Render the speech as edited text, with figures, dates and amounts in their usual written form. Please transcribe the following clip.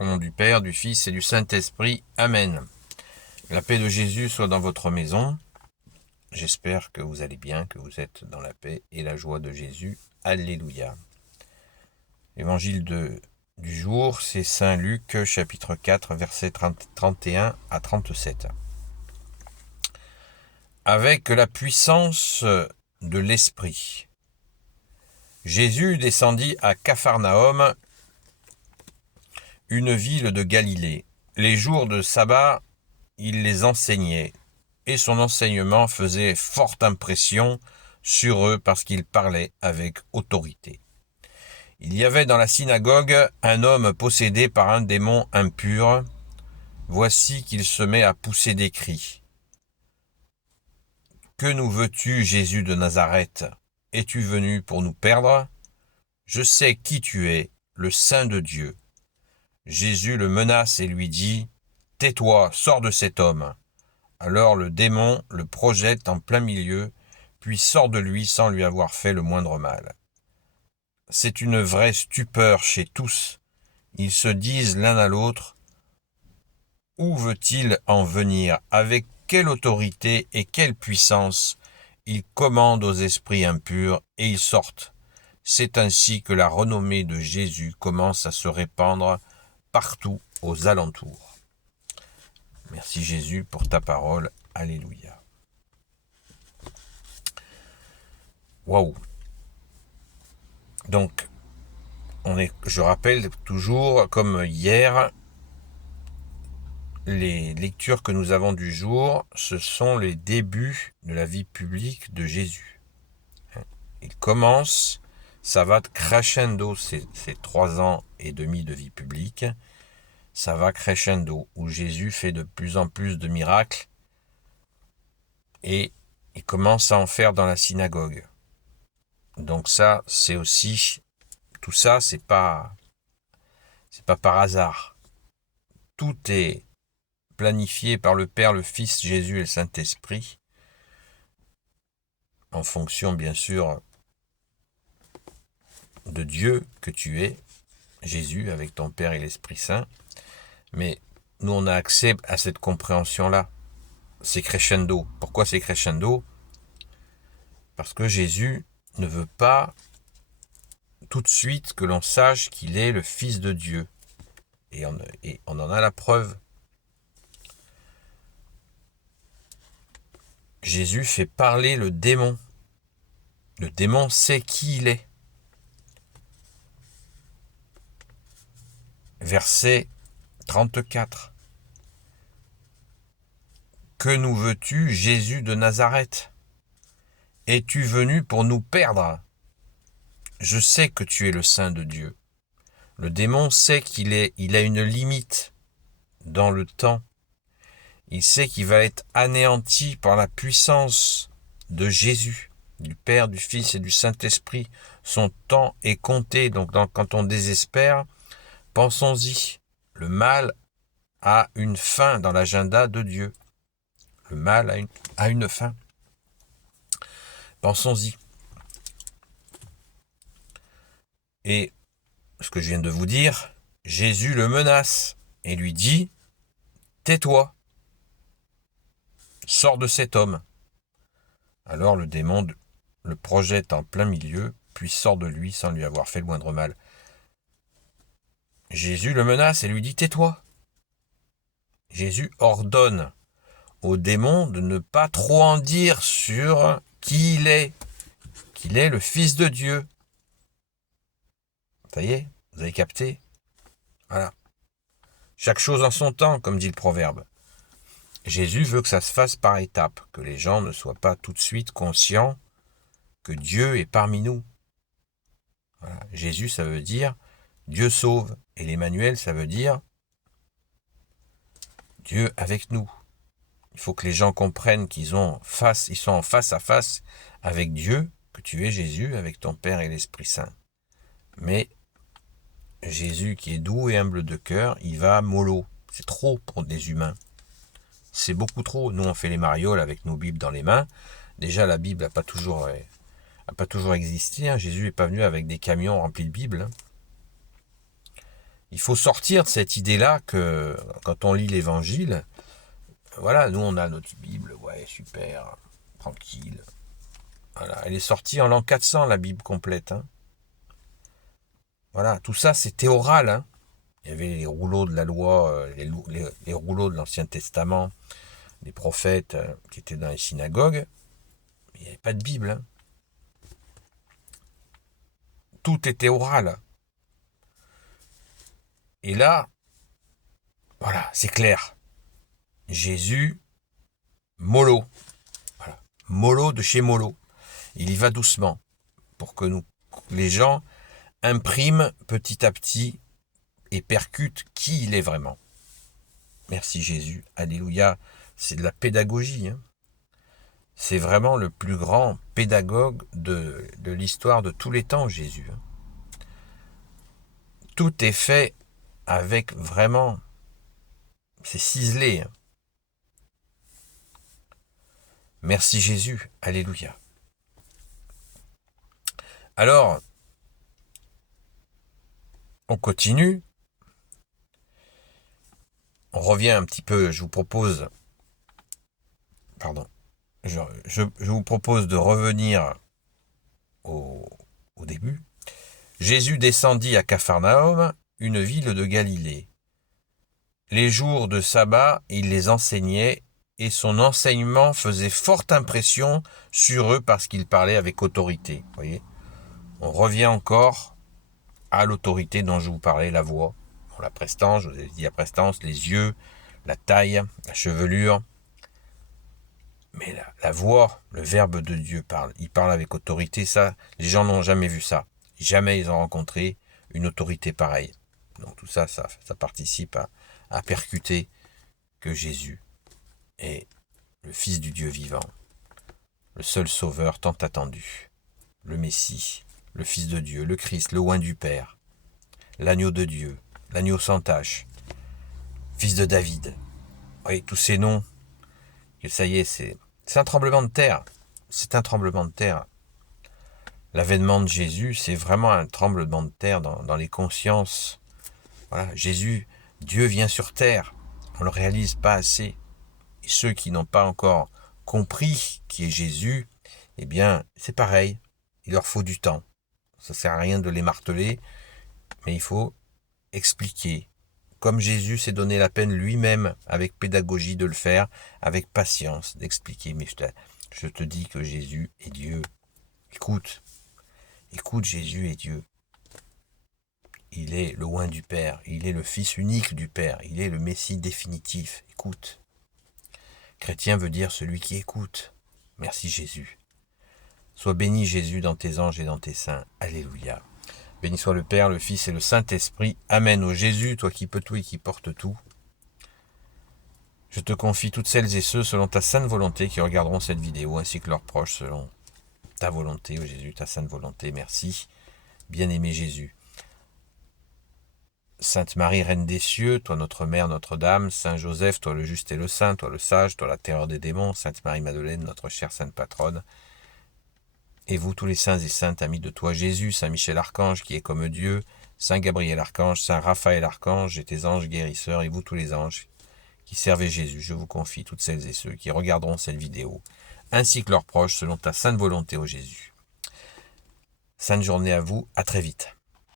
Au nom du Père, du Fils et du Saint-Esprit. Amen. La paix de Jésus soit dans votre maison. J'espère que vous allez bien, que vous êtes dans la paix et la joie de Jésus. Alléluia. L'évangile du jour, c'est Saint Luc, chapitre 4, versets 31 à 37. Avec la puissance de l'Esprit, Jésus descendit à Capharnaüm, une ville de Galilée. Les jours de sabbat, il les enseignait, et son enseignement faisait forte impression sur eux parce qu'il parlait avec autorité. Il y avait dans la synagogue un homme possédé par un démon impur. Voici qu'il se met à pousser des cris. « Que nous veux-tu, Jésus de Nazareth? Es-tu venu pour nous perdre? Je sais qui tu es, le Saint de Dieu. » Jésus le menace et lui dit « Tais-toi, sors de cet homme. » Alors le démon le projette en plein milieu, puis sort de lui sans lui avoir fait le moindre mal. C'est une vraie stupeur chez tous. Ils se disent l'un à l'autre « Où veut-il en venir? Avec quelle autorité et quelle puissance il commande aux esprits impurs et ils sortent. » C'est ainsi que la renommée de Jésus commence à se répandre partout aux alentours. Merci Jésus pour ta parole. Alléluia. Waouh. Donc, je rappelle toujours, comme hier, les lectures que nous avons du jour, ce sont les débuts de la vie publique de Jésus. Il commence, ça va crescendo, ces 3 ans et demi de vie publique, ça va crescendo, où Jésus fait de plus en plus de miracles, et il commence à en faire dans la synagogue. Donc ça, c'est aussi, tout ça, c'est pas par hasard. Tout est planifié par le Père, le Fils, Jésus et le Saint-Esprit, en fonction, bien sûr, de Dieu que tu es, Jésus, avec ton Père et l'Esprit Saint. Mais nous, on a accès à cette compréhension-là. C'est crescendo. Pourquoi c'est crescendo? Parce que Jésus ne veut pas tout de suite que l'on sache qu'il est le Fils de Dieu. Et on en a la preuve. Jésus fait parler le démon. Le démon sait qui il est. Verset 34. Que nous veux-tu, Jésus de Nazareth? Es-tu venu pour nous perdre? Je sais que tu es le Saint de Dieu. Le démon sait qu'il a une limite dans le temps. Il sait qu'il va être anéanti par la puissance de Jésus, du Père, du Fils et du Saint-Esprit. Son temps est compté. Donc quand on désespère, pensons-y. Le mal a une fin dans l'agenda de Dieu. Le mal a une fin. Pensons-y. Et ce que je viens de vous dire, Jésus le menace et lui dit « Tais-toi, sors de cet homme. » Alors le démon le projette en plein milieu, puis sort de lui sans lui avoir fait le moindre mal. Jésus le menace et lui dit « Tais-toi. » Jésus ordonne au démon de ne pas trop en dire sur qui il est, qu'il est le Fils de Dieu. Ça y est, vous avez capté? Voilà. Chaque chose en son temps, comme dit le proverbe. Jésus veut que ça se fasse par étapes, que les gens ne soient pas tout de suite conscients que Dieu est parmi nous. Voilà. Jésus, ça veut dire Dieu sauve. Et l'Emmanuel, ça veut dire Dieu avec nous. Il faut que les gens comprennent ils sont en face à face avec Dieu, que tu es Jésus, avec ton Père et l'Esprit Saint. Mais Jésus, qui est doux et humble de cœur, il va mollo. C'est trop pour des humains. C'est beaucoup trop. Nous, on fait les marioles avec nos Bibles dans les mains. Déjà, la Bible n'a pas toujours existé. Jésus n'est pas venu avec des camions remplis de Bibles. Il faut sortir de cette idée-là que quand on lit l'Évangile, voilà, nous on a notre Bible, ouais, super, tranquille. Voilà, elle est sortie en l'an 400, la Bible complète. Hein. Voilà, tout ça c'était oral. Hein. Il y avait les rouleaux de la loi, les rouleaux de l'Ancien Testament, les prophètes qui étaient dans les synagogues. Mais il n'y avait pas de Bible. Hein. Tout était oral. Et là, voilà, c'est clair. Jésus, mollo. Voilà. Mollo de chez mollo. Il y va doucement pour que les gens impriment petit à petit et percutent qui il est vraiment. Merci Jésus. Alléluia. C'est de la pédagogie. Hein. C'est vraiment le plus grand pédagogue de l'histoire de tous les temps, Jésus. Hein. Tout est fait avec vraiment... C'est ciselé. Hein. Merci Jésus. Alléluia. Alors, on continue. On revient un petit peu, je vous propose... Pardon. Je vous propose de revenir au début. Jésus descendit à Capharnaüm, une ville de Galilée. Les jours de sabbat, il les enseignait, et son enseignement faisait forte impression sur eux parce qu'il parlait avec autorité. Vous voyez, on revient encore à l'autorité dont je vous parlais, la voix. Bon, la prestance, je vous ai dit la prestance, les yeux, la taille, la chevelure. Mais la voix, le Verbe de Dieu parle. Il parle avec autorité, ça, les gens n'ont jamais vu ça. Jamais ils ont rencontré une autorité pareille. Donc tout ça, ça participe à percuter que Jésus est le Fils du Dieu vivant, le seul Sauveur tant attendu, le Messie, le Fils de Dieu, le Christ, le oint du Père, l'agneau de Dieu, l'agneau sans tache, Fils de David. Oui, tous ces noms, que ça y est, c'est un tremblement de terre. C'est un tremblement de terre. L'avènement de Jésus, c'est vraiment un tremblement de terre dans les consciences. Voilà, Jésus, Dieu vient sur terre. On ne le réalise pas assez. Et ceux qui n'ont pas encore compris qui est Jésus, eh bien, c'est pareil. Il leur faut du temps. Ça ne sert à rien de les marteler, mais il faut expliquer. Comme Jésus s'est donné la peine lui-même, avec pédagogie, de le faire, avec patience, d'expliquer. Mais je te dis que Jésus est Dieu. Écoute, Jésus est Dieu. Il est le oint du Père, il est le Fils unique du Père, il est le Messie définitif. Écoute. Chrétien veut dire celui qui écoute. Merci Jésus. Sois béni Jésus dans tes anges et dans tes saints. Alléluia. Béni soit le Père, le Fils et le Saint-Esprit. Amen. Ô Jésus, toi qui peux tout et qui portes tout. Je te confie toutes celles et ceux selon ta sainte volonté qui regarderont cette vidéo, ainsi que leurs proches selon ta volonté, ô Jésus, ta sainte volonté. Merci. Bien-aimé Jésus. Sainte Marie, Reine des cieux, toi notre Mère, Notre-Dame, Saint Joseph, toi le juste et le saint, toi le sage, toi la terreur des démons, Sainte Marie-Madeleine, notre chère Sainte Patronne, et vous tous les saints et saintes amis de toi Jésus, Saint Michel Archange qui est comme Dieu, Saint Gabriel Archange, Saint Raphaël Archange et tes anges guérisseurs, et vous tous les anges qui servez Jésus, je vous confie toutes celles et ceux qui regarderont cette vidéo, ainsi que leurs proches selon ta sainte volonté, ô Jésus. Sainte journée à vous, à très vite.